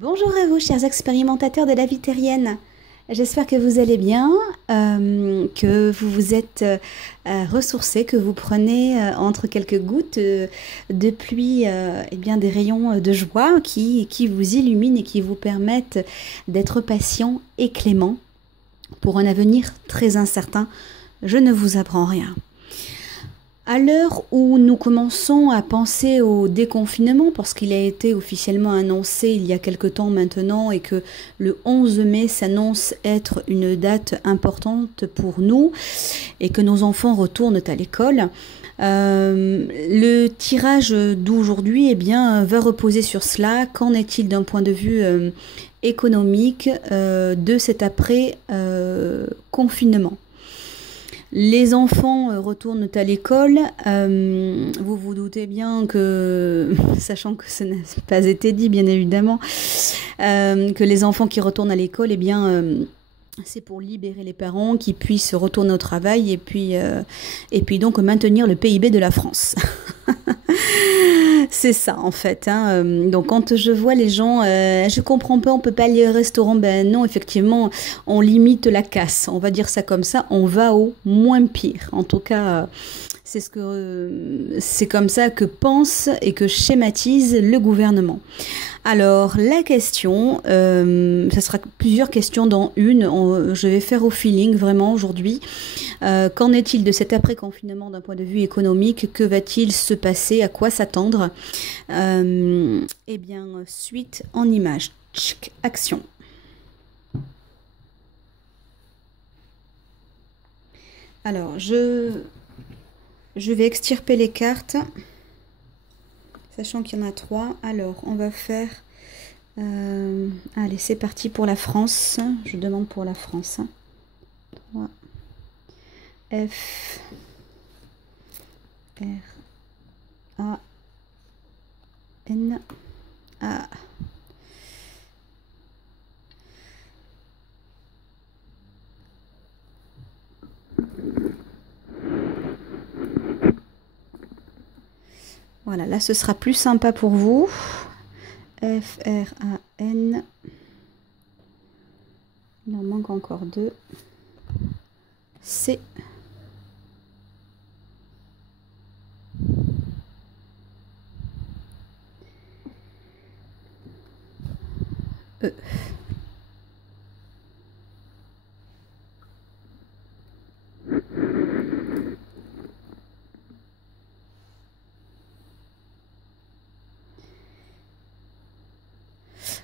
Bonjour à vous, chers expérimentateurs de la vie terrienne. J'espère que vous allez bien, que vous vous êtes ressourcés, que vous prenez entre quelques gouttes de pluie eh bien, des rayons de joie qui vous illuminent et qui vous permettent d'être patient et clément pour un avenir très incertain. Je ne vous apprends rien. À l'heure où nous commençons à penser au déconfinement, parce qu'il a été officiellement annoncé il y a quelque temps maintenant et que le 11 mai s'annonce être une date importante pour nous et que nos enfants retournent à l'école, le tirage d'aujourd'hui va reposer sur cela. Qu'en est-il d'un point de vue économique de cet après-confinement? Les enfants retournent à l'école. Vous vous doutez bien que, sachant que ce n'a pas été dit bien évidemment, que les enfants qui retournent à l'école, c'est pour libérer les parents qui puissent retourner au travail et puis donc maintenir le PIB de la France. C'est ça en fait. Donc quand je vois les gens, je comprends pas, on peut pas aller au restaurant. Ben non, effectivement, on limite la casse. On va dire ça comme ça. On va au moins pire. En tout cas, c'est comme ça que pense et que schématise le gouvernement. Alors la question, ça sera plusieurs questions dans une. Je vais faire au feeling vraiment aujourd'hui. Qu'en est-il de cet après-confinement d'un point de vue économique? Que va-t-il se passer? À quoi s'attendre? Suite en images. Tchic, action. Alors, je vais extirper les cartes, sachant qu'il y en a 3. Alors, on va faire... allez, c'est parti pour la France. Je demande pour la France. 3. F R A N A. Voilà, là ce sera plus sympa pour vous. F R A N. Il en manque encore 2. C. E.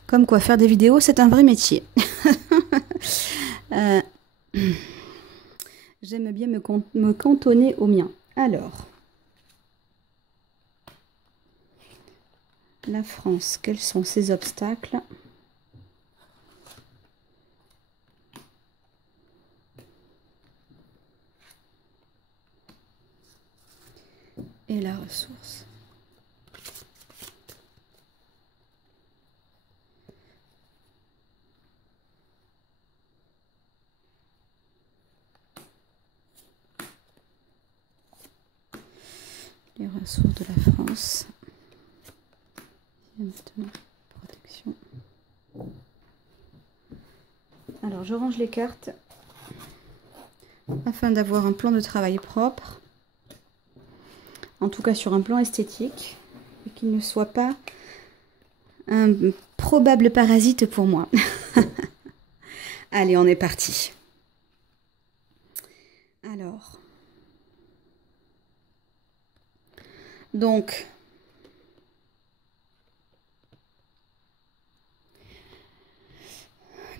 Comme quoi, faire des vidéos, c'est un vrai métier. J'aime bien me cantonner au mien. Alors, la France, quels sont ses obstacles? Et la ressource. Les ressources de la France. Et maintenant, protection. Alors, je range les cartes afin d'avoir un plan de travail propre. En tout cas sur un plan esthétique, et qu'il ne soit pas un probable parasite pour moi. Allez, on est parti. Alors, donc,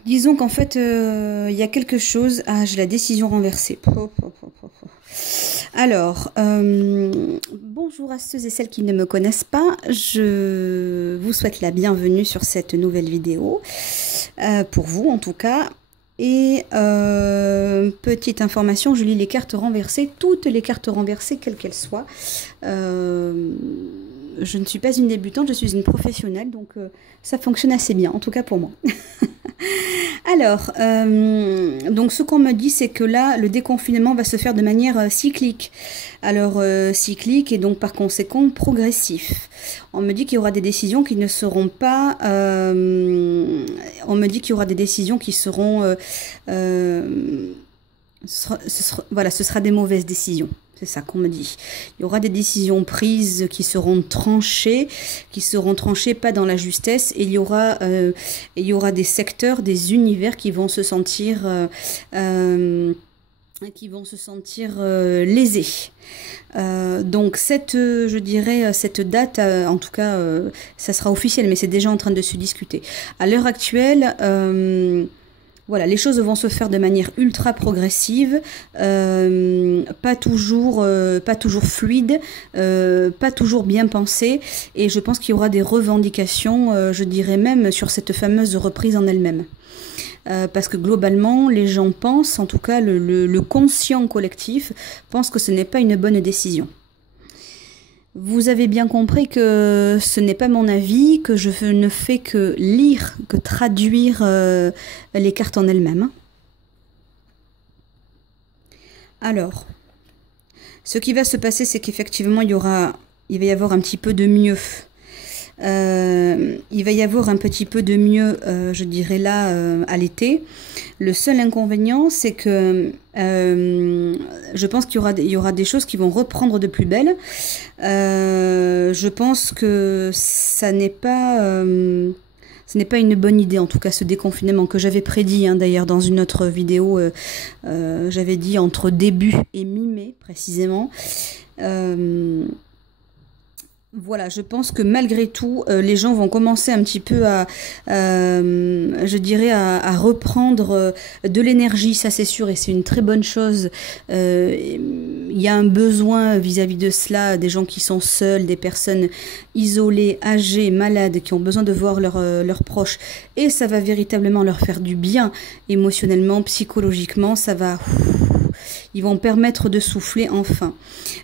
disons qu'en fait, il y a quelque chose... Ah, j'ai la décision renversée. Alors, bonjour à ceux et celles qui ne me connaissent pas. Je vous souhaite la bienvenue sur cette nouvelle vidéo, pour vous en tout cas. Et petite information, je lis les cartes renversées, toutes les cartes renversées, quelles qu'elles soient. Je ne suis pas une débutante, je suis une professionnelle, donc ça fonctionne assez bien, en tout cas pour moi. Alors, donc ce qu'on me dit, c'est que là, le déconfinement va se faire de manière cyclique. Alors, cyclique et donc par conséquent progressif. On me dit qu'il y aura des décisions qui ne seront pas on me dit qu'il y aura des décisions qui seront... voilà, ce sera des mauvaises décisions. C'est ça qu'on me dit. Il y aura des décisions prises qui seront tranchées pas dans la justesse, et il y aura des secteurs, des univers qui vont se sentir lésés. Donc je dirais cette date, en tout cas, ça sera officiel, mais c'est déjà en train de se discuter. À l'heure actuelle, voilà, les choses vont se faire de manière ultra progressive, pas toujours fluide, pas toujours bien pensée, et je pense qu'il y aura des revendications, je dirais même sur cette fameuse reprise en elle-même. Parce que globalement, les gens pensent, en tout cas le conscient collectif, pense que ce n'est pas une bonne décision. Vous avez bien compris que ce n'est pas mon avis, que je ne fais que lire, que traduire les cartes en elles-mêmes. Alors, ce qui va se passer, c'est qu'effectivement, il va y avoir un petit peu de mieux. Il va y avoir un petit peu de mieux, je dirais là, à l'été. Le seul inconvénient, c'est que je pense qu'il y aura des choses qui vont reprendre de plus belle. Je pense que ce n'est pas une bonne idée, en tout cas, ce déconfinement que j'avais prédit, hein, d'ailleurs, dans une autre vidéo. J'avais dit entre début et mi-mai, précisément. Voilà, je pense que malgré tout, les gens vont commencer un petit peu je dirais, à reprendre de l'énergie, ça c'est sûr, et c'est une très bonne chose. Il y a un besoin vis-à-vis de cela, des gens qui sont seuls, des personnes isolées, âgées, malades, qui ont besoin de voir leurs proches, et ça va véritablement leur faire du bien, émotionnellement, psychologiquement, ils vont permettre de souffler enfin.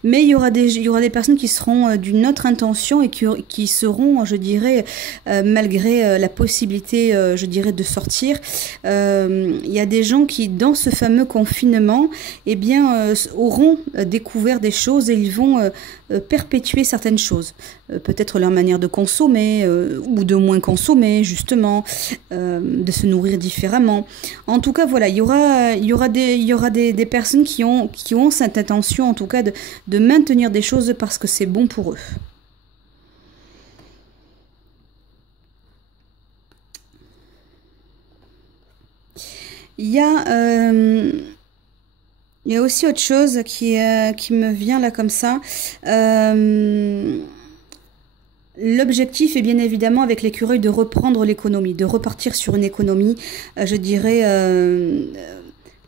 Mais il y aura des personnes qui seront d'une autre intention et qui seront, je dirais, malgré la possibilité, je dirais, de sortir, il y a des gens qui, dans ce fameux confinement, eh bien, auront découvert des choses, et ils vont perpétuer certaines choses. Peut-être leur manière de consommer, ou de moins consommer, justement, de se nourrir différemment. En tout cas, voilà, il y aura des personnes qui ont cette intention, en tout cas, de maintenir des choses parce que c'est bon pour eux. Il y a aussi autre chose qui me vient là comme ça. L'objectif est bien évidemment avec l'écureuil de reprendre l'économie, de repartir sur une économie, je dirais,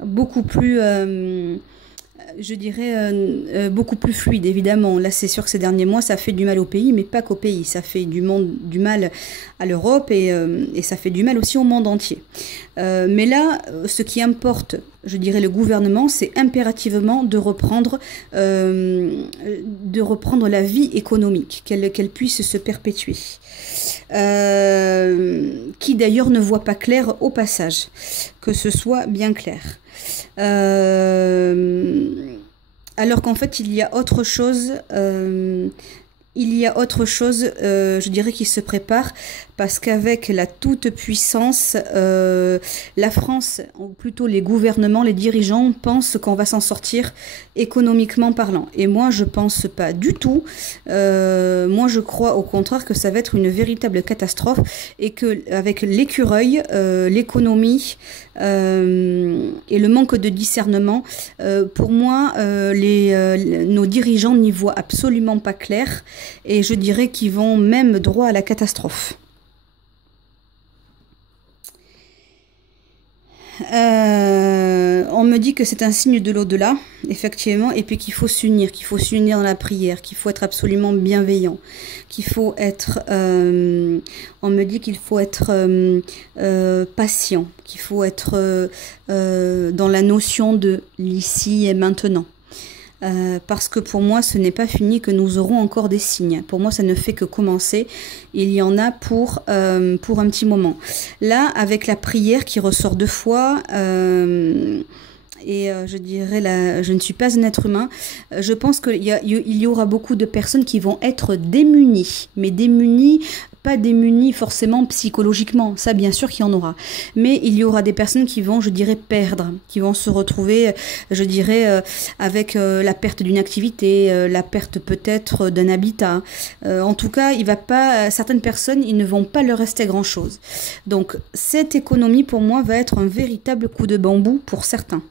beaucoup plus... beaucoup plus fluide, évidemment. Là, c'est sûr que ces derniers mois, ça fait du mal au pays, mais pas qu'au pays. Ça fait du mal à l'Europe, et ça fait du mal aussi au monde entier. Mais là, ce qui importe, je dirais, le gouvernement, c'est impérativement de reprendre la vie économique, qu'elle puisse se perpétuer. Qui d'ailleurs ne voit pas clair au passage, que ce soit bien clair. Alors qu'en fait, il y a autre chose, je dirais, qui se prépare, parce qu'avec la toute-puissance, la France, ou plutôt les gouvernements, les dirigeants, pensent qu'on va s'en sortir économiquement parlant. Et moi, je pense pas du tout. Moi, je crois au contraire que ça va être une véritable catastrophe, et que avec l'écureuil, l'économie et le manque de discernement, pour moi, nos dirigeants n'y voient absolument pas clair, et je dirais qu'ils vont même droit à la catastrophe. On me dit que c'est un signe de l'au-delà, effectivement, et puis qu'il faut s'unir dans la prière, qu'il faut être absolument bienveillant, qu'il faut être, on me dit qu'il faut être patient, qu'il faut être dans la notion de l'ici et maintenant. Parce que pour moi, ce n'est pas fini, que nous aurons encore des signes. Pour moi, ça ne fait que commencer. Il y en a pour un petit moment. Là, avec la prière qui ressort 2 fois, et je dirais, je ne suis pas un être humain. Je pense qu'il y aura beaucoup de personnes qui vont être démunies, mais démunies, pas démunies forcément psychologiquement, ça bien sûr qu'il y en aura. Mais il y aura des personnes qui vont, je dirais, perdre, qui vont se retrouver, je dirais, avec la perte d'une activité, la perte peut-être d'un habitat. En tout cas, certaines personnes, il ne vont pas leur rester grand-chose. Donc, cette économie, pour moi, va être un véritable coup de bambou pour certains.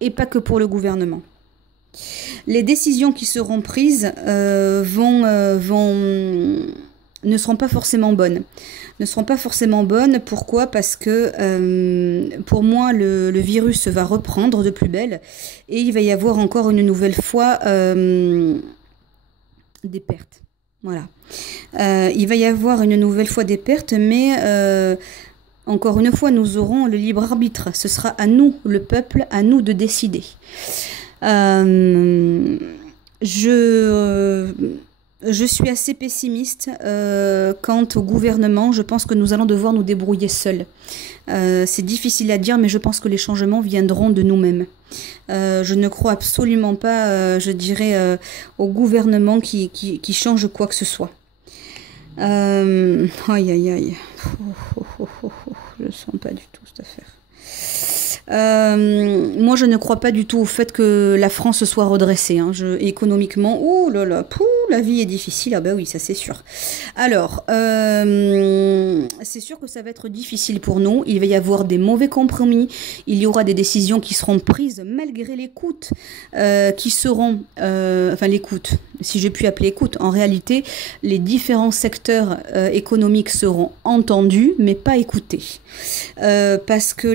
Et pas que pour le gouvernement. Les décisions qui seront prises ne seront pas forcément bonnes. Ne seront pas forcément bonnes. Pourquoi? Parce que pour moi, le virus va reprendre de plus belle et il va y avoir encore une nouvelle fois des pertes. Voilà. Il va y avoir une nouvelle fois des pertes, mais encore une fois, nous aurons le libre arbitre. Ce sera à nous, le peuple, à nous de décider. Je suis assez pessimiste quant au gouvernement. Je pense que nous allons devoir nous débrouiller seuls. C'est difficile à dire, mais je pense que les changements viendront de nous-mêmes. Je ne crois absolument pas, je dirais, au gouvernement qui change quoi que ce soit. Aïe aïe aïe. Je ne sens pas du tout cette affaire. Moi, je ne crois pas du tout au fait que la France soit redressée. Hein. Économiquement, oh là là, la vie est difficile. Ah bah oui, ça c'est sûr. Alors, c'est sûr que ça va être difficile pour nous. Il va y avoir des mauvais compromis. Il y aura des décisions qui seront prises malgré l'écoute, qui seront, enfin l'écoute, si je puis appeler écoute. En réalité, les différents secteurs économiques seront entendus, mais pas écoutés, parce que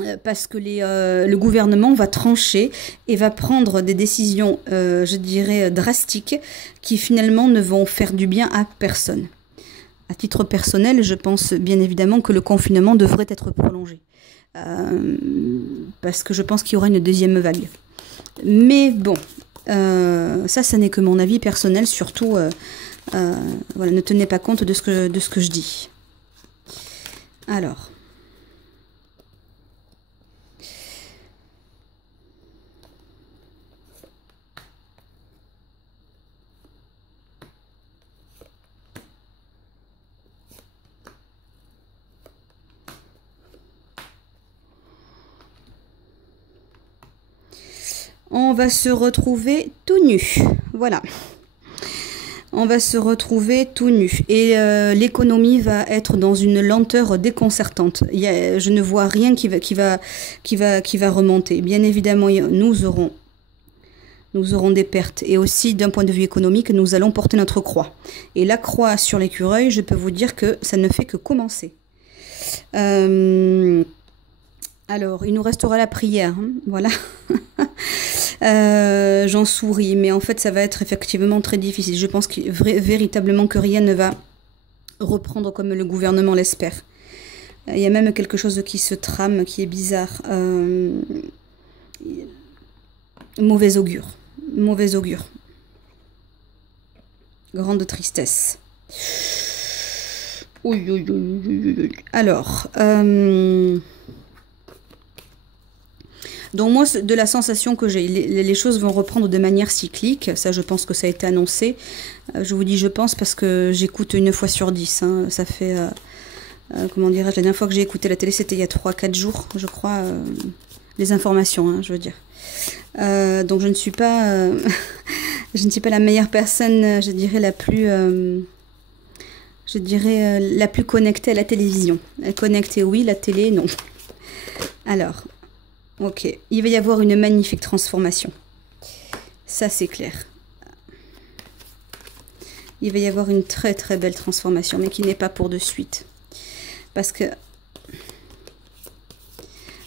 le gouvernement va trancher et va prendre des décisions, je dirais, drastiques, qui finalement ne vont faire du bien à personne. À titre personnel, je pense bien évidemment que le confinement devrait être prolongé, parce que je pense qu'il y aura une deuxième vague. Mais bon, ça n'est que mon avis personnel, surtout, voilà, ne tenez pas compte de ce que je dis. Alors... on va se retrouver tout nu. Voilà. On va se retrouver tout nu. Et l'économie va être dans une lenteur déconcertante. Je ne vois rien qui va remonter. Bien évidemment, nous aurons des pertes. Et aussi, d'un point de vue économique, nous allons porter notre croix. Et la croix sur l'écureuil, je peux vous dire que ça ne fait que commencer. Alors, il nous restera la prière. Hein, voilà. J'en souris, mais en fait ça va être effectivement très difficile. Je pense véritablement que rien ne va reprendre comme le gouvernement l'espère. Il y a même quelque chose qui se trame, qui est bizarre. Mauvais augure. Mauvais augure. Grande tristesse. Alors... donc moi, de la sensation que j'ai, les choses vont reprendre de manière cyclique. Ça, je pense que ça a été annoncé. Je vous dis je pense parce que j'écoute 1 fois sur 10. Hein. Ça fait, comment dirais-je, la dernière fois que j'ai écouté la télé, c'était il y a 3-4 jours, je crois. Les informations, hein, je veux dire. Donc je ne suis pas, je ne suis pas la meilleure personne, je dirais la plus connectée à la télévision. Connectée, oui, la télé, non. Alors... ok, il va y avoir une magnifique transformation. Ça, c'est clair. Il va y avoir une très très belle transformation, mais qui n'est pas pour de suite. Parce que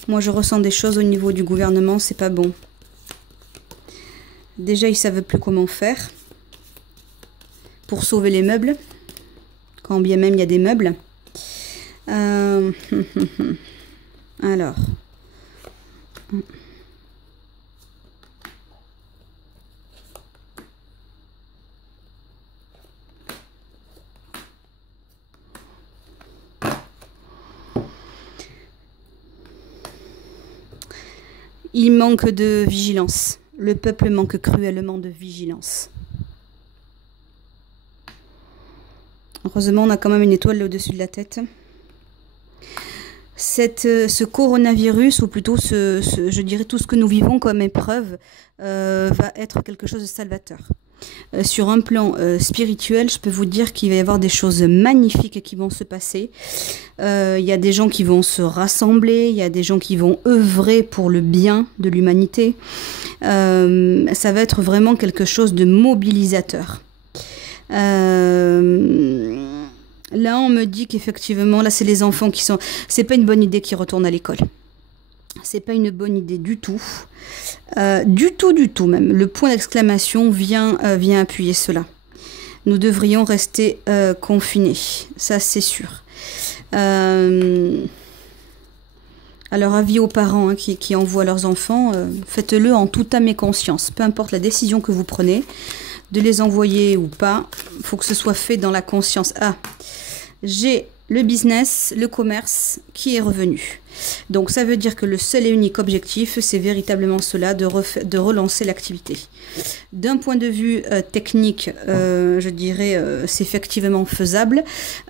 moi, je ressens des choses au niveau du gouvernement, c'est pas bon. Déjà, ils ne savent plus comment faire pour sauver les meubles, quand bien même il y a des meubles. Alors... Il manque de vigilance. Le peuple manque cruellement de vigilance. Heureusement, on a quand même une étoile au-dessus de la tête. Ce coronavirus, ou plutôt je dirais tout ce que nous vivons comme épreuve, va être quelque chose de salvateur. Sur un plan spirituel, je peux vous dire qu'il va y avoir des choses magnifiques qui vont se passer. Il y a des gens qui vont se rassembler, il y a des gens qui vont œuvrer pour le bien de l'humanité. Ça va être vraiment quelque chose de mobilisateur. Là, on me dit qu'effectivement, là, c'est les enfants qui sont... C'est pas une bonne idée qu'ils retournent à l'école. C'est pas une bonne idée du tout. Du tout même. Le point d'exclamation vient appuyer cela. Nous devrions rester confinés. Ça, c'est sûr. Alors, avis aux parents hein, qui envoient leurs enfants, faites-le en toute âme et conscience. Peu importe la décision que vous prenez, de les envoyer ou pas, il faut que ce soit fait dans la conscience. Ah, j'ai le business, le commerce qui est revenu. Donc ça veut dire que le seul et unique objectif, c'est véritablement cela, de relancer l'activité. D'un point de vue technique, je dirais, c'est effectivement faisable.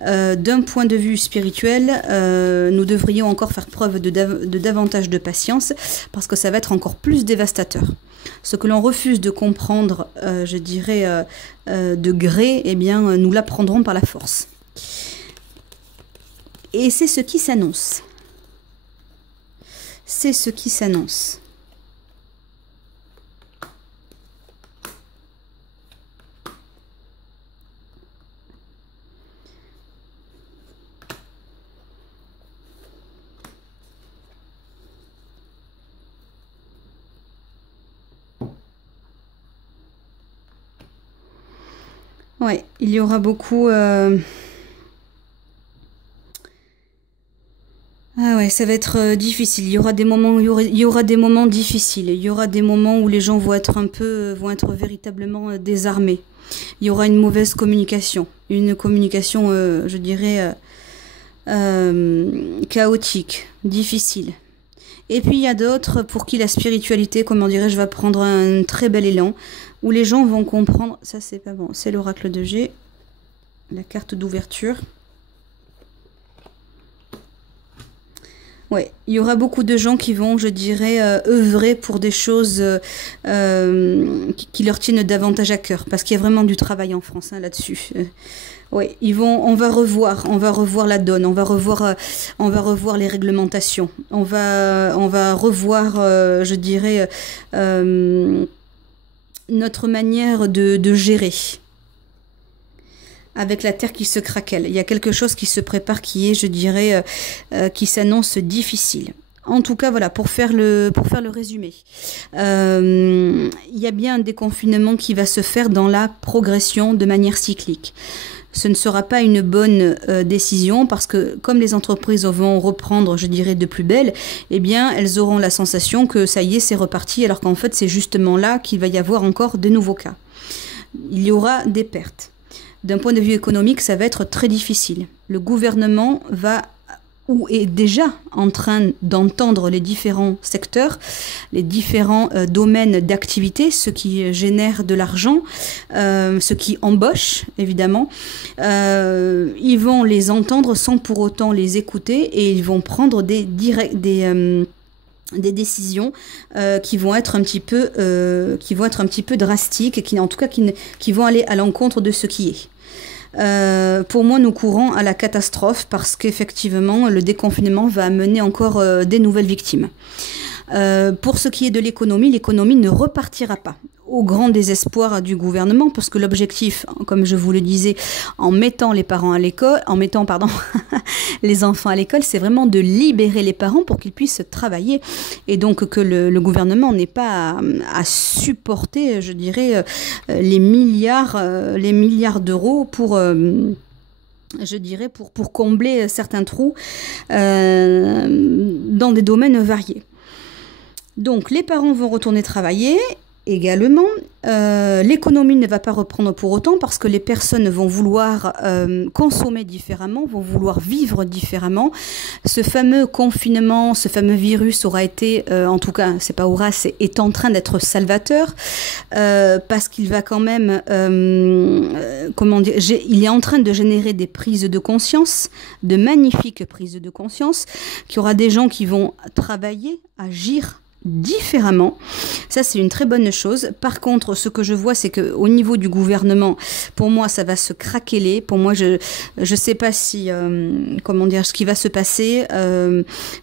D'un point de vue spirituel, nous devrions encore faire preuve de davantage de patience, parce que ça va être encore plus dévastateur. Ce que l'on refuse de comprendre, je dirais, de gré, eh bien, nous l'apprendrons par la force. Et c'est ce qui s'annonce. C'est ce qui s'annonce. Ouais, il y aura beaucoup... Ah ouais, ça va être difficile. Il y aura des moments, il y aura des moments difficiles. Il y aura des moments où les gens vont être véritablement désarmés. Il y aura une mauvaise communication, une communication, je dirais, chaotique, difficile. Et puis il y a d'autres pour qui la spiritualité, comment dirais-je, va prendre un très bel élan, où les gens vont comprendre. Ça c'est pas bon. C'est l'oracle de G, la carte d'ouverture. Ouais, il y aura beaucoup de gens qui vont, je dirais, œuvrer pour des choses qui leur tiennent davantage à cœur, parce qu'il y a vraiment du travail en France hein, là-dessus. Ouais, on va revoir la donne, on va revoir les réglementations, on va revoir, je dirais, notre manière de gérer. Avec la terre qui se craquelle. Il y a quelque chose qui se prépare qui est, je dirais, qui s'annonce difficile. En tout cas, voilà, pour faire le résumé. Il y a bien un déconfinement qui va se faire dans la progression de manière cyclique. Ce ne sera pas une bonne décision parce que comme les entreprises vont reprendre, je dirais, de plus belle, eh bien, elles auront la sensation que ça y est, c'est reparti, alors qu'en fait, c'est justement là qu'il va y avoir encore de nouveaux cas. Il y aura des pertes. D'un point de vue économique, ça va être très difficile. Le gouvernement va, ou est déjà en train d'entendre les différents secteurs, les différents domaines d'activité, ce qui génère de l'argent, ce qui embauche, évidemment. Ils vont les entendre sans pour autant les écouter et ils vont prendre des décisions qui vont être un petit peu drastiques, qui vont aller à l'encontre de ce qui est. Pour moi, nous courons à la catastrophe parce qu'effectivement, le déconfinement va amener encore des nouvelles victimes. Pour ce qui est de l'économie ne repartira pas. Au grand désespoir du gouvernement, parce que l'objectif, comme je vous le disais, en mettant les parents à l'école, les enfants à l'école, c'est vraiment de libérer les parents pour qu'ils puissent travailler, et donc que le gouvernement n'ait pas à supporter, je dirais, les milliards d'euros pour je dirais, pour combler certains trous dans des domaines variés. Donc les parents vont retourner travailler. également, l'économie ne va pas reprendre pour autant parce que les personnes vont vouloir consommer différemment, vont vouloir vivre différemment. Ce fameux confinement, ce fameux virus aura été, en tout cas, c'est pas aura, est en train d'être salvateur parce qu'il va quand même, comment dire, il est en train de générer des prises de conscience, de magnifiques prises de conscience, qu'il y aura des gens qui vont travailler, agir différemment. Ça, c'est une très bonne chose. Par contre, ce que je vois, c'est qu'au niveau du gouvernement, pour moi, ça va se craqueler. Pour moi, je sais pas si, comment dire, ce qui va se passer.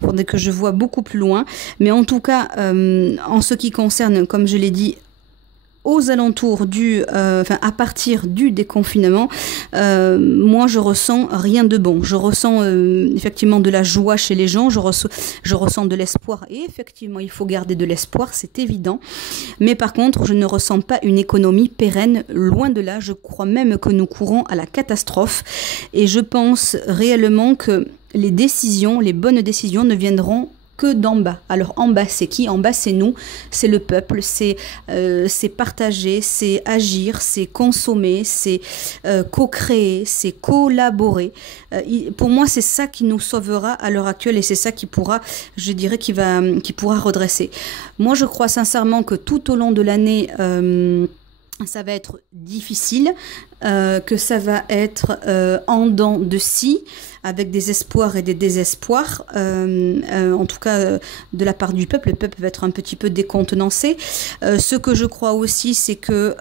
Faudrait que je vois beaucoup plus loin. Mais en tout cas, en ce qui concerne, comme je l'ai dit, aux alentours à partir du déconfinement, moi je ressens rien de bon. Je ressens effectivement de la joie chez les gens, je ressens de l'espoir et effectivement il faut garder de l'espoir, c'est évident. Mais par contre, je ne ressens pas une économie pérenne, loin de là. Je crois même que nous courons à la catastrophe et je pense réellement que les décisions, les bonnes décisions ne viendront que d'en bas. Alors en bas c'est qui? En bas c'est nous, c'est le peuple, c'est partager, c'est agir, c'est consommer, c'est co-créer, c'est collaborer. Pour moi c'est ça qui nous sauvera à l'heure actuelle et c'est ça qui pourra, je dirais, qui pourra redresser. Moi je crois sincèrement que tout au long de l'année ça va être difficile, que ça va être en dents de scie, avec des espoirs et des désespoirs, en tout cas de la part du peuple. Le peuple va être un petit peu décontenancé. Ce que je crois aussi, c'est que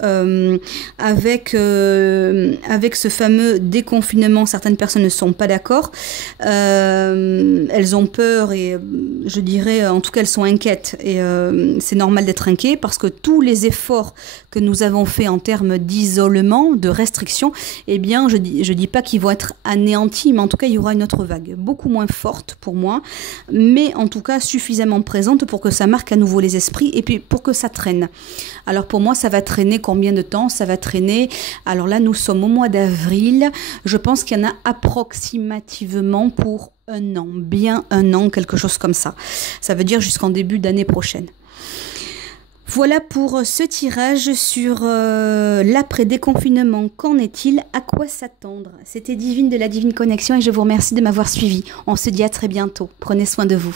avec ce fameux déconfinement, certaines personnes ne sont pas d'accord. Elles ont peur et je dirais, en tout cas, elles sont inquiètes. Et c'est normal d'être inquiet parce que tous les efforts que nous avons fait en termes d'isolement, de restriction, eh bien, je dis pas qu'ils vont être anéantis, mais en tout cas, il y aura une autre vague, beaucoup moins forte pour moi, mais en tout cas suffisamment présente pour que ça marque à nouveau les esprits et puis pour que ça traîne. Alors pour moi, ça va traîner combien de temps? Ça va traîner, alors là, nous sommes au mois d'avril, je pense qu'il y en a approximativement pour un an, bien un an, quelque chose comme ça. Ça veut dire jusqu'en début d'année prochaine. Voilà pour ce tirage sur l'après-déconfinement. Qu'en est-il? À quoi s'attendre? C'était Divine de la Divine Connexion et je vous remercie de m'avoir suivi. On se dit à très bientôt. Prenez soin de vous.